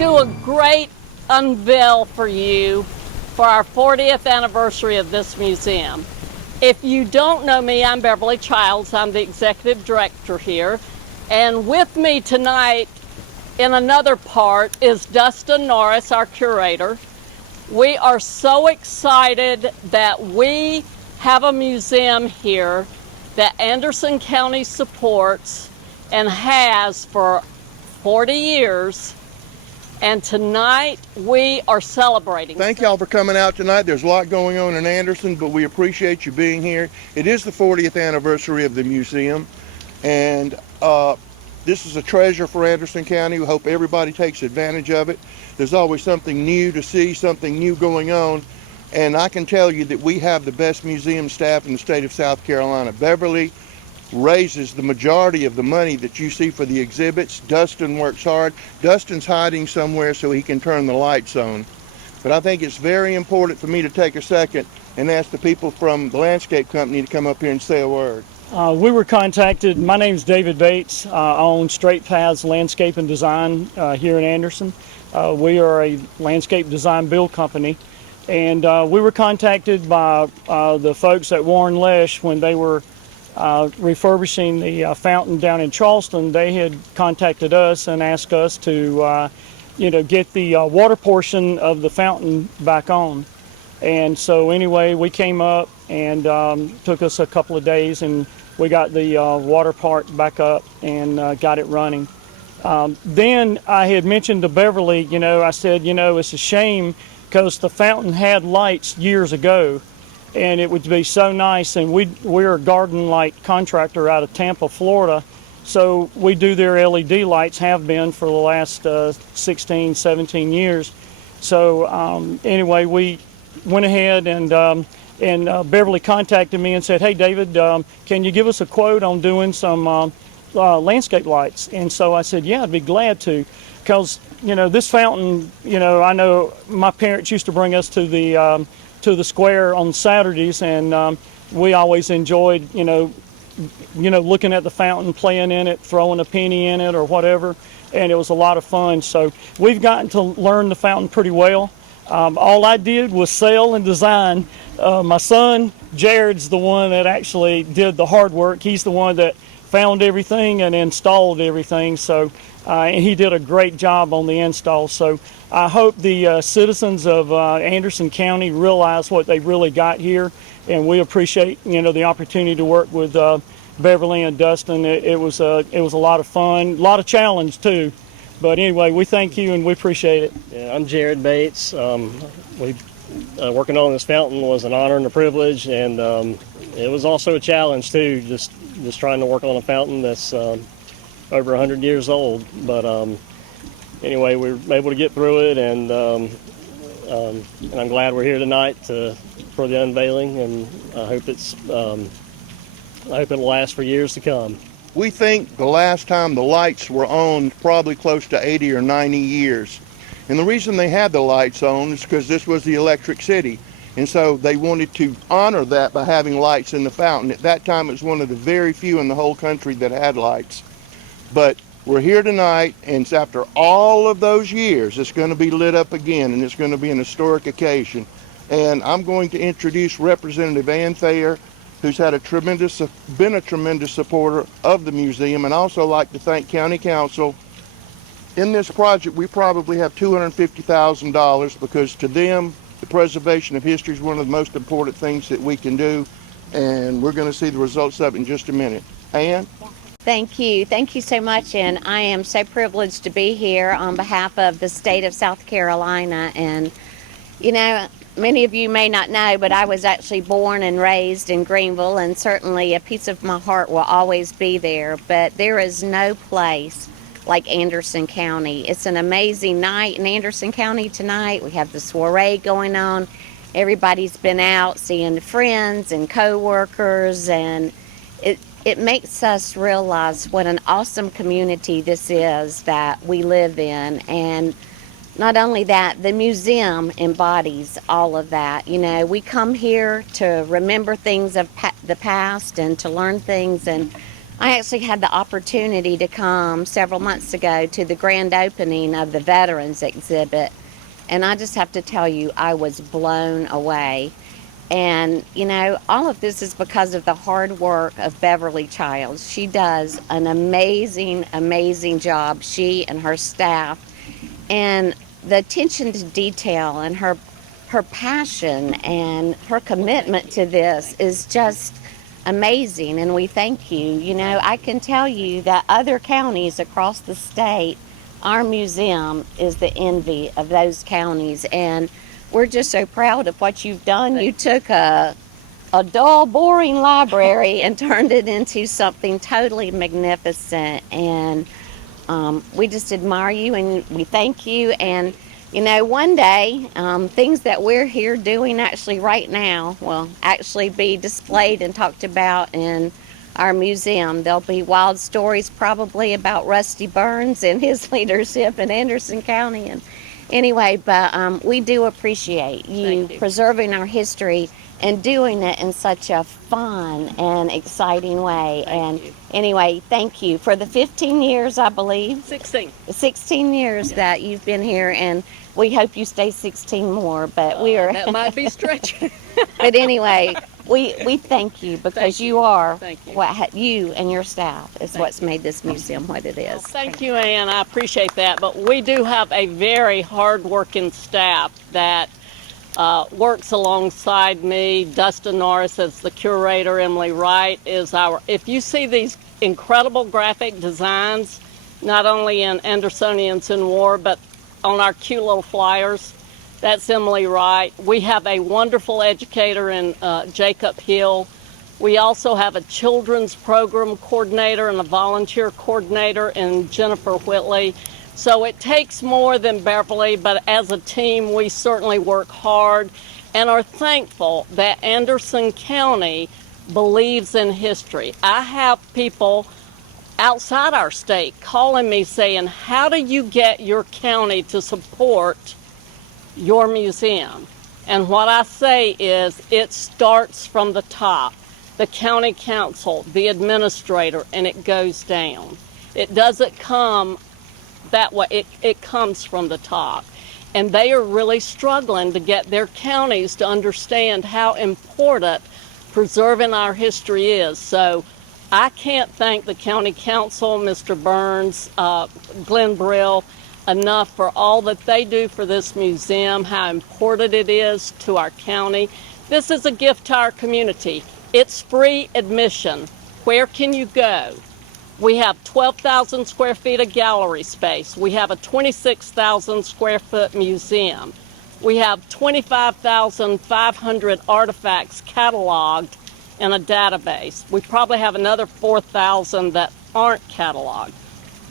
do a great unveil for you for our 40th anniversary of this museum. If you don't know me, I'm Beverly Childs. I'm the executive director here. And with me tonight in another part is Dustin Norris, our curator. We are so excited that we have a museum here that Anderson County supports and has for 40 years. And tonight we are celebrating. Thank y'all for coming out tonight. There's a lot going on in Anderson, but we appreciate you being here. It is the 40th anniversary of the museum, and this is a treasure for Anderson County. We hope everybody takes advantage of it. There's always something new to see, something new going on, and I can tell you that we have the best museum staff in the state of South Carolina. Beverly raises the majority of the money that you see for the exhibits. Dustin works hard. Dustin's hiding somewhere so he can turn the lights on. But I think it's very important for me to take a second and ask the people from the landscape company to come up here and say a word. We were contacted. My name's David Bates. I own Straight Paths Landscape and Design here in Anderson. We are a landscape design build company, and we were contacted by the folks at Warren Lesh when they were refurbishing the fountain down in Charleston. They had contacted us and asked us to get the water portion of the fountain back on. And so anyway, we came up, and took us a couple of days, and we got the water part back up and got it running. Then I had mentioned to Beverly, I said, it's a shame because the fountain had lights years ago, and it would be so nice. And we're a garden light contractor out of Tampa, Florida, so we do their LED lights, have been for the last 16, 17 years. So anyway, we went ahead and Beverly contacted me and said, hey David, can you give us a quote on doing some landscape lights? And so I said, yeah, I'd be glad to, because this fountain, I know my parents used to bring us to the square on Saturdays, and we always enjoyed looking at the fountain, playing in it, throwing a penny in it or whatever, and it was a lot of fun. So we've gotten to learn the fountain pretty well. All I did was sell and design. My son Jared's the one that actually did the hard work. He's the one that found everything and installed everything, so and he did a great job on the install. So I hope the citizens of Anderson County realize what they really got here, and we appreciate the opportunity to work with Beverly and Dustin. It was a lot of fun, a lot of challenge too. But anyway, we thank you and we appreciate it. Yeah, I'm Jared Bates. Working on this fountain was an honor and a privilege, and it was also a challenge too, just trying to work on a fountain that's over 100 years old. But anyway, we were able to get through it, and I'm glad we're here tonight for the unveiling, and I hope it'll last for years to come. We think the last time the lights were on probably close to 80 or 90 years. And the reason they had the lights on is because this was the electric city. And so they wanted to honor that by having lights in the fountain. At that time, it was one of the very few in the whole country that had lights. But we're here tonight, and after all of those years, it's going to be lit up again, and it's going to be an historic occasion. And I'm going to introduce Representative Ann Thayer, who's been a tremendous supporter of the museum, and also like to thank County Council. In this project, we probably have $250,000 because to them, the preservation of history is one of the most important things that we can do, and we're going to see the results of it in just a minute. Ann? Thank you. Thank you so much, and I am so privileged to be here on behalf of the state of South Carolina. And many of you may not know, but I was actually born and raised in Greenville, and certainly a piece of my heart will always be there. But there is no place like Anderson County. It's an amazing night in Anderson County tonight. We have the soiree going on. Everybody's been out seeing friends and co-workers, and it makes us realize what an awesome community this is that we live in. And not only that, the museum embodies all of that. We come here to remember things of the past and to learn things, and I actually had the opportunity to come several months ago to the grand opening of the Veterans exhibit, and I just have to tell you, I was blown away. And, you know, all of this is because of the hard work of Beverly Childs. She does an amazing, amazing job, she and her staff. And the attention to detail and her passion and her commitment to this is just amazing, and we thank you. You know, I can tell you that other counties across the state, our museum is the envy of those counties, and we're just so proud of what you've done. You took a dull, boring library and turned it into something totally magnificent, and we just admire you and we thank you. And you know, one day things that we're here doing actually right now will actually be displayed and talked about in our museum. There'll be wild stories probably about Rusty Burns and his leadership in Anderson County. And anyway, but we do appreciate you preserving our history and doing it in such a fun and exciting way. Anyway, thank you for the 15 years, I believe. 16 years that you've been here, and we hope you stay 16 more, but we are... That might be stretching. But anyway, we thank you because you are you. what you and your staff is what's made this museum what it is. Well, thank you, Ann. I appreciate that. But we do have a very hard-working staff that works alongside me. Dustin Norris is the curator. Emily Wright is our... If you see these incredible graphic designs, not only in Andersonians in War, but on our cute little flyers, that's Emily Wright. We have a wonderful educator in Jacob Hill. We also have a children's program coordinator and a volunteer coordinator in Jennifer Whitley. So it takes more than Beverly, but as a team, we certainly work hard and are thankful that Anderson County believes in history. I have people outside our state calling me saying, how do you get your county to support your museum? And what I say is it starts from the top, the county council, the administrator, and it goes down. It doesn't come that way. It comes from the top. And they are really struggling to get their counties to understand how important preserving our history is. So I can't thank the county council, Mr. Burns, Glenn Brill, enough for all that they do for this museum, how important it is to our county. This is a gift to our community. It's free admission. Where can you go? We have 12,000 square feet of gallery space. We have a 26,000 square foot museum. We have 25,500 artifacts cataloged in a database. We probably have another 4,000 that aren't cataloged.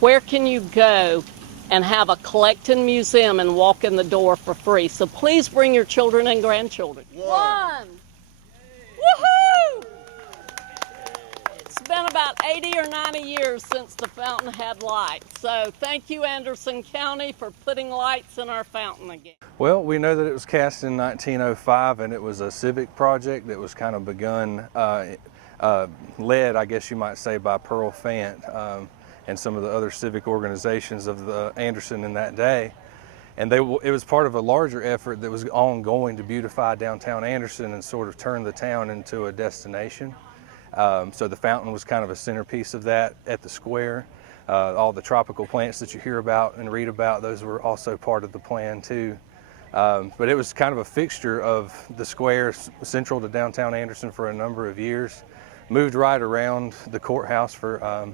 Where can you go and have a collecting museum and walk in the door for free? So please bring your children and grandchildren. One. Woohoo! It's been about 80 or 90 years since the fountain had lights. So thank you, Anderson County, for putting lights in our fountain again. Well, we know that it was cast in 1905, and it was a civic project that was kind of begun, led, I guess you might say, by Pearl Fant and some of the other civic organizations of the Anderson in that day. And it was part of a larger effort that was ongoing to beautify downtown Anderson and sort of turn the town into a destination. So the fountain was kind of a centerpiece of that at the square. All the tropical plants that you hear about and read about, those were also part of the plan too. But it was kind of a fixture of the square central to downtown Anderson for a number of years. Moved right around the courthouse for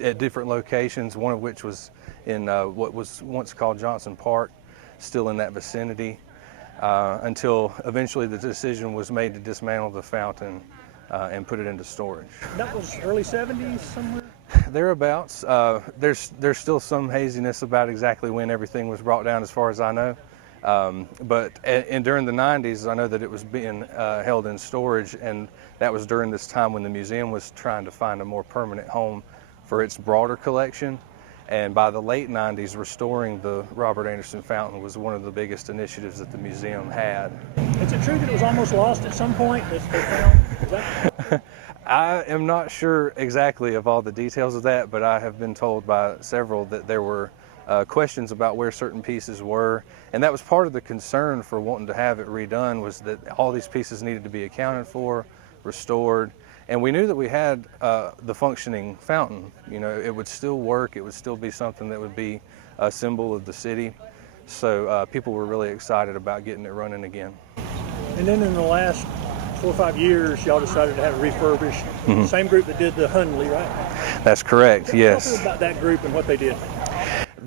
at different locations, one of which was in what was once called Johnson Park, still in that vicinity, until eventually the decision was made to dismantle the fountain and put it into storage. That was early 70s somewhere? Thereabouts. There's still some haziness about exactly when everything was brought down as far as I know. But during the 90s, I know that it was being held in storage, and that was during this time when the museum was trying to find a more permanent home for its broader collection. And by the late 90s, restoring the Robert Anderson Fountain was one of the biggest initiatives that the museum had. Is it true that it was almost lost at some point? They found, is that I am not sure exactly of all the details of that, but I have been told by several that there were questions about where certain pieces were, and that was part of the concern for wanting to have it redone, was that all these pieces needed to be accounted for, restored, and we knew that we had the functioning fountain. You know, it would still work, it would still be something that would be a symbol of the city, so people were really excited about getting it running again. And then in the last 4 or 5 years, y'all decided to have it refurbished. Same group that did the Hundley, right? That's correct, Tell yes. us about that group and what they did.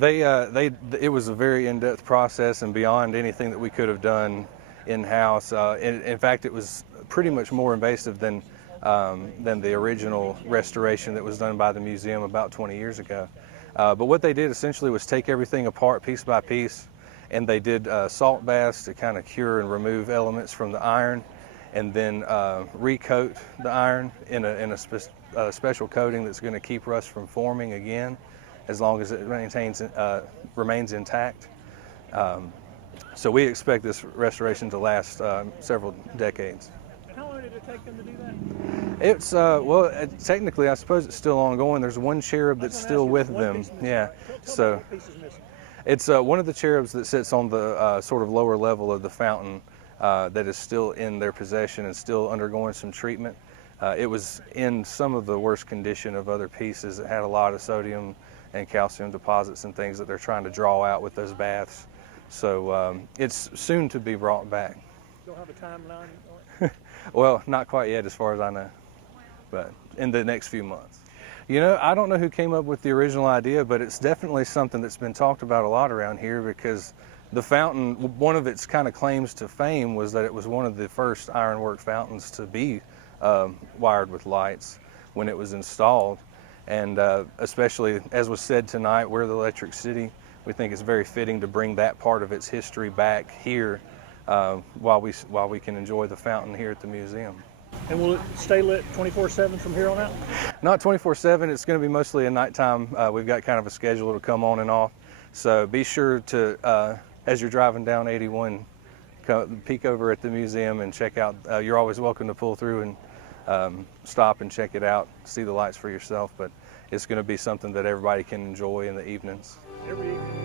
It was a very in-depth process and beyond anything that we could have done in-house. In fact, it was pretty much more invasive than the original restoration that was done by the museum about 20 years ago. But what they did essentially was take everything apart piece by piece, and they did salt baths to kind of cure and remove elements from the iron, and then recoat the iron in a special coating that's going to keep rust from forming again, as long as it remains intact. So we expect this restoration to last several decades. And how long did it take them to do that? It's technically, I suppose it's still ongoing. There's one cherub that's still with them. Yeah. So What piece is missing? it's one of the cherubs that sits on the sort of lower level of the fountain that is still in their possession and still undergoing some treatment. It was in some of the worst condition of other pieces. It had a lot of sodium and calcium deposits and things that they're trying to draw out with those baths. So it's soon to be brought back. Don't have a timeline on it? Well, not quite yet as far as I know, but in the next few months. You know, I don't know who came up with the original idea, but it's definitely something that's been talked about a lot around here, because the fountain, one of its kind of claims to fame was that it was one of the first ironwork fountains to be wired with lights when it was installed. And especially, as was said tonight, we're the Electric City. We think it's very fitting to bring that part of its history back here while we can enjoy the fountain here at the museum. And will it stay lit 24/7 from here on out? Not 24/7. It's going to be mostly a nighttime. We've got kind of a schedule to come on and off. So be sure to, as you're driving down 81, peek over at the museum and check out. You're always welcome to pull through and stop and check it out, see the lights for yourself. But it's going to be something that everybody can enjoy in the evenings. Every evening.